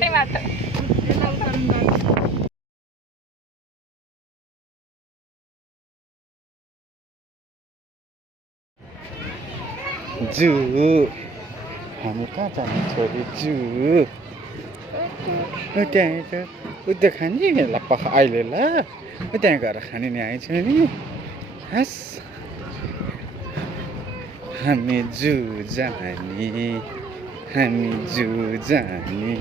Mate mate. जू हामी कहाँ जानु छोरी जू त्यहाँ त उता खाने ल पख अहिले ल त्यहाँ गएर खाने नि आएछ नि हस् हामी जू जाने हामी जू जाने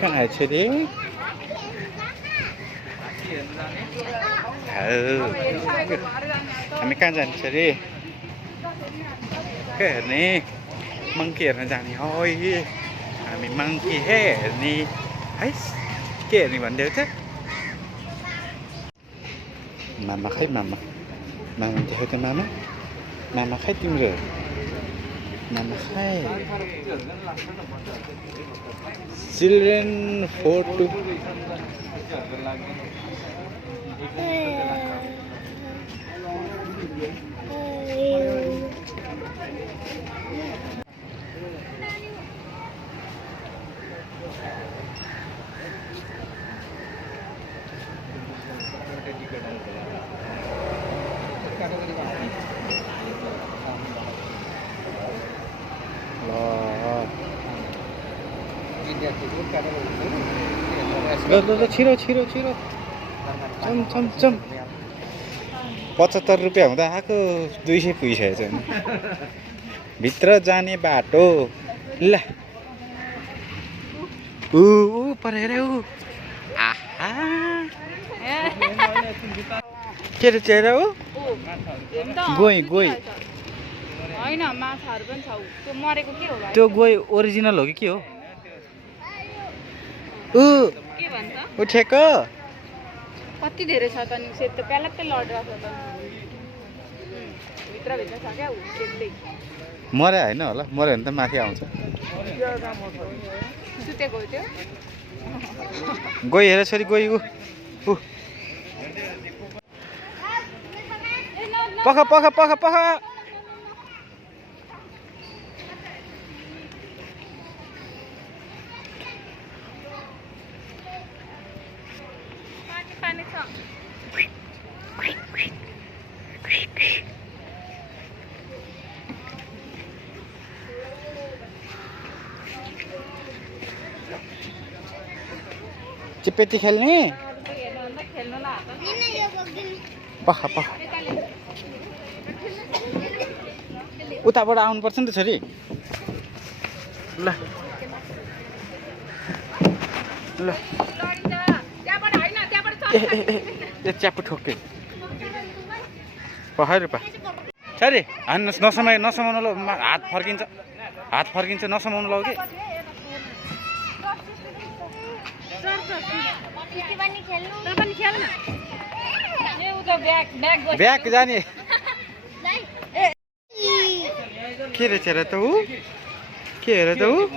कहाँ आएछ रे हामी कहाँ जान्छ रे के हेर्ने मङ्की हेर्न जाने है हामी मङ्की हेर्ने है के हेर्ने भनिदेऊ त मामा खै मामा मामा देखाउ त मामा मामा खै तिम्रो मामा खै चिल्ड्रेन फोटो ल छिरो छिरो छिरो चम चम चम 75 रुपियाँ हुँदा आएको 200 पुगिसकेको छ भित्र जाने बाटो ल ऊ परेर ऊ आहा के रे चेहरा ऊ गोई गोई हैन माछाहरु पनि छ त्यो मरेको के होला त्यो गोई ओरिजिनल हो कि के हो ऊ के भन्छ उठेको कति धेरै छ त नि सेट त प्यालक्कै लडेर छ त भित्र भित्र छ क्या उ सेट्दै मरे हैन होला मरे भने त माथि आउँछ सुतेको हो त्यो गोई हेर छोरी गोई उ पख पख पख पख पानी छ चिपेटी खेल्ने खेल्नु ला पख पख उताबाट आउनुपर्छ नि त छोरी ल ल त्यहाँबाट हैन त्यहाँबाट ए च्यापु ठोके पखाइ पा छोरी हान्नुहोस् नसमाउनु ल हात फर्किन्छ नसमाउनु ल कि ब्याग जाने के रहेछ र त ऊ के हेर त ऊ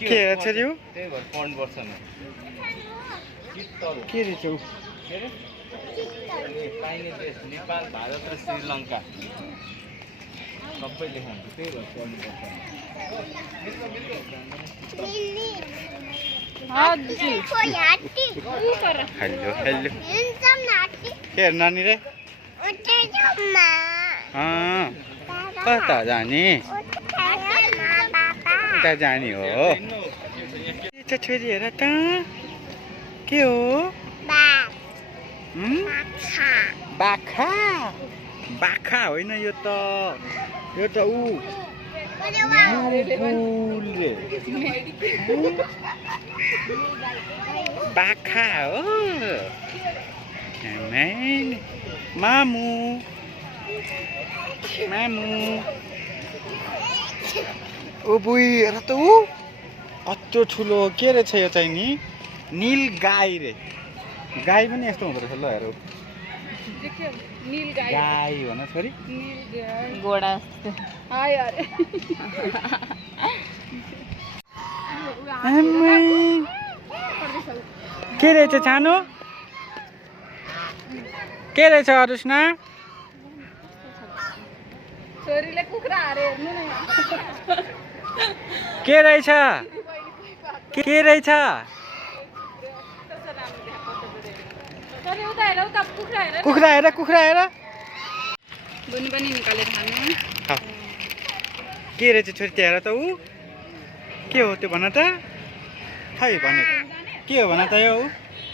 के रहेछ रे ऊ के रहेछ ऊ नेपाल भारत र श्रीलङ्का सबै लेखाउँछ त्यही भएर पढ्नुपर्छ हेलो हेलो के नानी रे कता जाने उता जाने हो छोरी हेर त के हो बाखा बाखा होइन यो त ऊ बाखा हो मामु ओ बुई हेर त ऊ कत्रो ठुलो के रहेछ यो चाहिँ नि नील गाई रे गाई पनि यस्तो हुँदो रहेछ ल हेर नील गाई गाई भन छोरी नील गाई गोडा हाय अरे के रहेछ छानो के रहेछ अरुष्णा छोरीले कुखुरा हारे हेर्नु न के रहेछ के रहेछ छोरी उता हेर उता कुखुरा हेर कुखुरा हेर कुखुरा हेर बुनी पनि निकालेर खानु के रहेछ छोरी त्यहाँ हेर त ऊ के हो त्यो भन त खै भने के हो भन त यो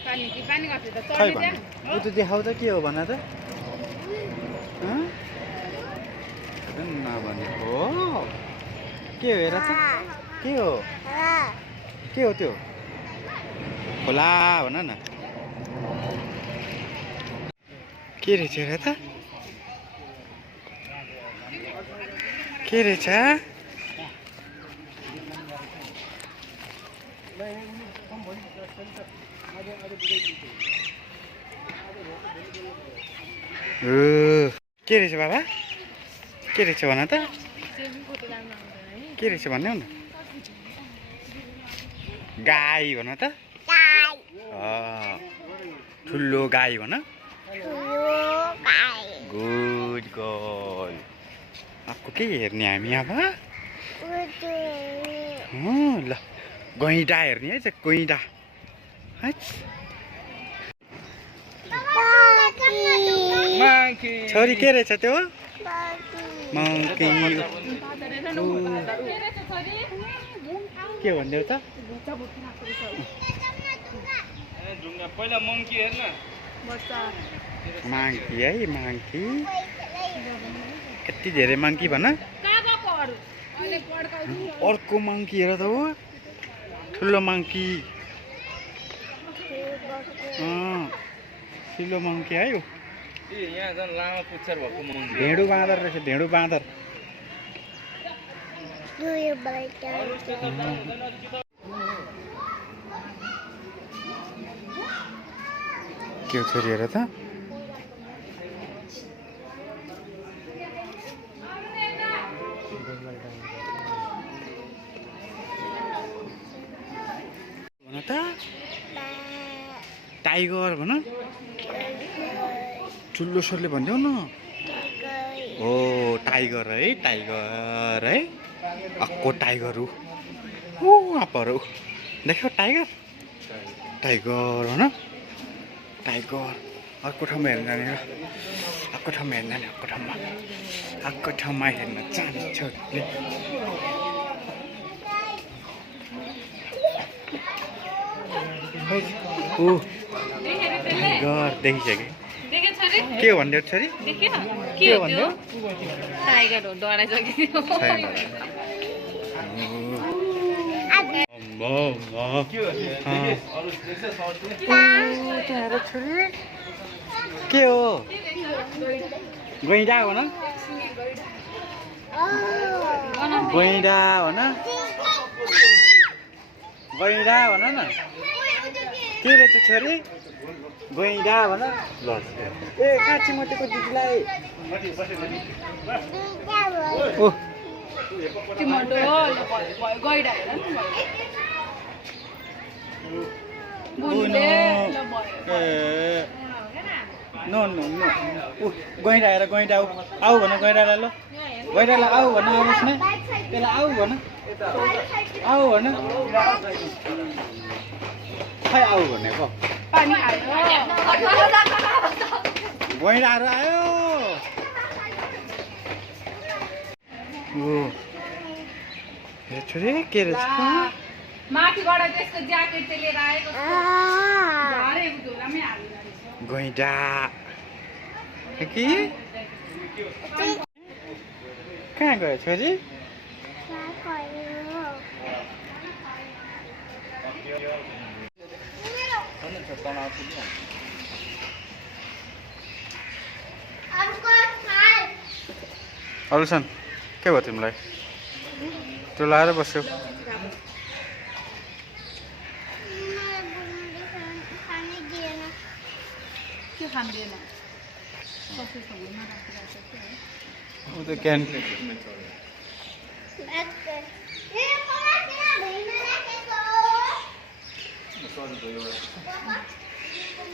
पानी कि पानी गर्छ त खै भन ऊ त देखाउ त के हो भन त नभनेको के हो हेर त के हो त्यो खोला भन न के रहेछ हेर त के रहेछ के रहेछ बाबा के रहेछ भन त के रहेछ भन्नु न गाई भन त ठुलो गाई भन गुड गर्ल आफू के हेर्ने हामी अब ल गैँडा हेर्ने है गैँडा छोरी के रहेछ त्यो मङ्की के भनिदेऊ त पहिला मङ्की हेर्न माङ्की है माङ्की कति धेरै माङ्की भन अर्को माङ्की हेर त हो ठुलो माङ्की ठुलो माङ्की है यहाँ झन् लामो पुच्छर भएको मङ्की भेडु बाँदर रहेछ भेडु बाँदर के हो छोरी हेर त भन त टाइगर भन ठुलो स्वरले भनिदेऊ न हो टाइगर है अक्को टाइगर हो आपहरू देख्यौ टाइगर भन टाइगर अर्को ठाउँमा हेर्न जाने अर्को ठाउँमा हेर्न जाने अर्को ठाउँमा हेर्न जाने छोरीले टाइगर देखिसके के हो भनिदेऊ छोरी के हो भनिदेऊ टाइगर हो डराइसक्यो छोरी के हो गैँडा भन गैँडा भन न के रहेछ छोरी गैँडा भन ल ए काँची मटेको दिदीलाई ओ तिम्रो गैडा हेर नो गैँडा हेर गैँडा आऊ भन गैँडालाई ल गैँडालाई आऊ भन आउनुहोस् न त्यसलाई आऊ भन खै आऊ भनेको गैँडाहरू आयो छोरी के रहेछ माथिबाट त्यसको ज्याकेट चाहिँ लिएर आएको गैँडा कि कहाँ गयो छोरी अरू छन् के भयो तिमीलाई त्यो लाएर बस्यौ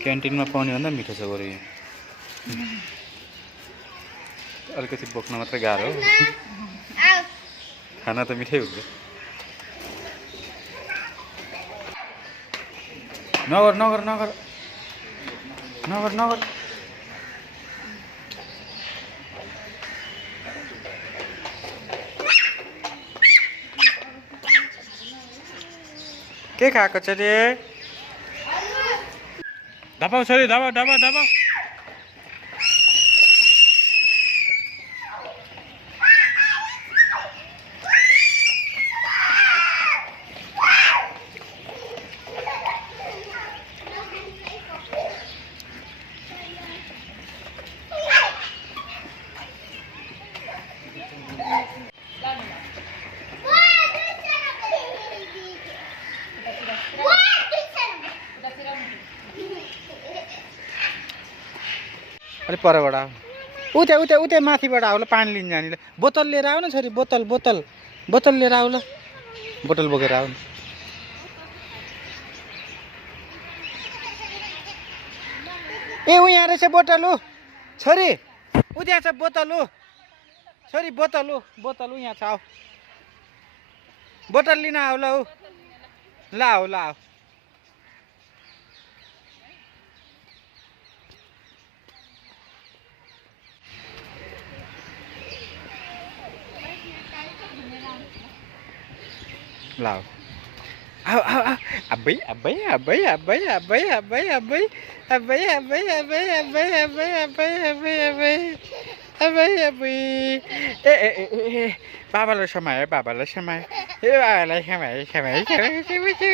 क्यान्टिनमा पाउने भन्दा मिठो छ बरु अलिकति बोक्न मात्र गाह्रो खाना त मिठै हुन्छ नगर नगर नगर नगर नगर के खाएको छ रे धपाउ छोरी धपाउ धपाउ धपाउ अलिक परबाट आऊ उतै उतै उतै माथिबाट आऊ ल पानी लिन जाने बोतल लिएर आऊ न छोरी बोतल बोतल बोतल लिएर आऊ ल बोतल बोकेर आऊ ए उ यहाँ रहेछ बोतल उ छोरी उ त्यहाँ छ बोतल उ छोरी बोतल उ यहाँ छ आऊ बोतल लिन आऊ ल उ ल आऊ ल आऊ लाओ आओ आओ आओ अबै अबै अबै अबै अबै अबै अबै अबै अबै अबै अबै अबै अबै अबै अबै अबै अबै ए ए ए बाबालाई समायो बाबालाई समायो ए बाबालाई समायो समायो